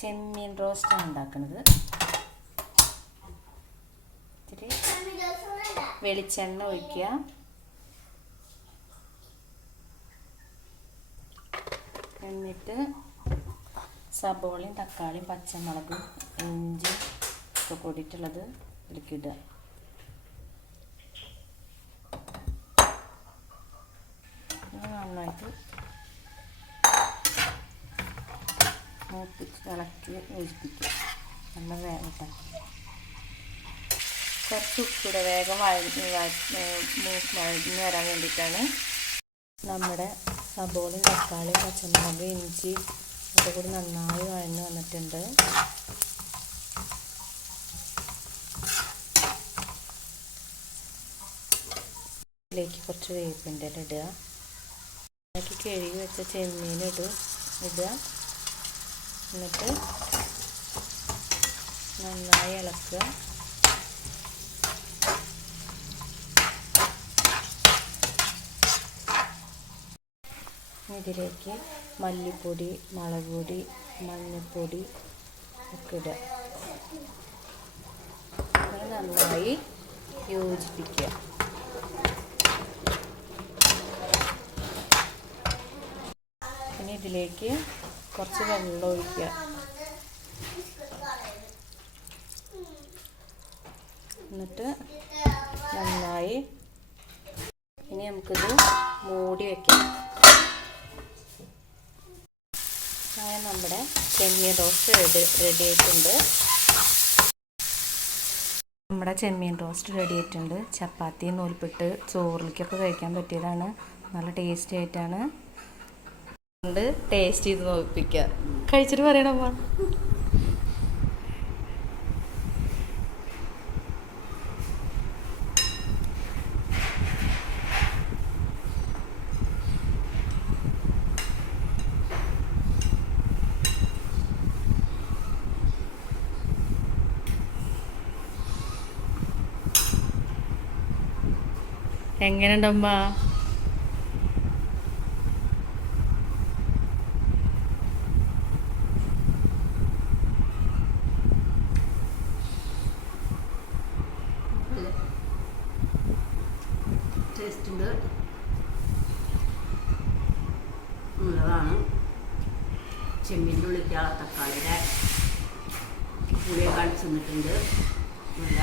ചെമ്മീൻ റോസ്റ്റാണ് ഉണ്ടാക്കുന്നത്. ഇത്തിരി വെളിച്ചെണ്ണ ഒഴിക്കുക. എന്നിട്ട് സബോളയും തക്കാളിയും പച്ചമുളകും ഇഞ്ചി ഒക്കെ കൂടിയിട്ടുള്ളത് ഇതിലേക്കിടുക. നന്നായിട്ട് മൂപ്പിച്ച് ഇളക്കി യോജിപ്പിക്കുക. നല്ല വേഗം കുറച്ച് ഉപ്പിടെ വേഗം വഴന്ന് വരാൻ വേണ്ടിയിട്ടാണ്. നമ്മുടെ സബോളയും തക്കാളിയും പച്ചമുളക് ഇഞ്ചി ഒക്കെ കൂടി നന്നായി വഴന്ന് വന്നിട്ടുണ്ട്. ഇതിലേക്ക് കുറച്ച് വേപ്പിൻ്റെ ഇല ഇടുക. അതിലേക്ക് കഴുകി വെച്ച ചെമ്മീൻ ഇടുക. എന്നിട്ട് നന്നായി ഇളക്കുക. ഇതിലേക്ക് മല്ലിപ്പൊടി, മുളക് പൊടി, മഞ്ഞൾപ്പൊടി ഒക്കെ ഇടുക. നന്നായി യോജിപ്പിക്കുക. ഇനി ഇതിലേക്ക് കുറച്ച് വെള്ളം ഒഴിക്കുക. എന്നിട്ട് നന്നായി ഇനി നമുക്കിത് മൂടി വയ്ക്കാം. അങ്ങനെ നമ്മുടെ ചെമ്മീൻ റോസ്റ്റ് റെഡി ആയിട്ടുണ്ട്. ചപ്പാത്തി നൂൽപ്പിട്ട് ചോറിലേക്കൊക്കെ കഴിക്കാൻ പറ്റിയതാണ്. നല്ല ടേസ്റ്റി ആയിട്ടാണ്. ടേസ്റ്റ് ചെയ്ത് നോക്കിപ്പിക്കുക. കഴിച്ചിട്ട് പറയണമ്മ. എങ്ങനെയുണ്ടമ്മ? ടേസ്റ്റുണ്ട്, നല്ലതാണ്. ചെമ്മീൻ്റെ ഉള്ളിൽ തക്കാളിയുടെ പുളിയൊക്കെ അടിച്ചു തന്നിട്ടുണ്ട്. നല്ല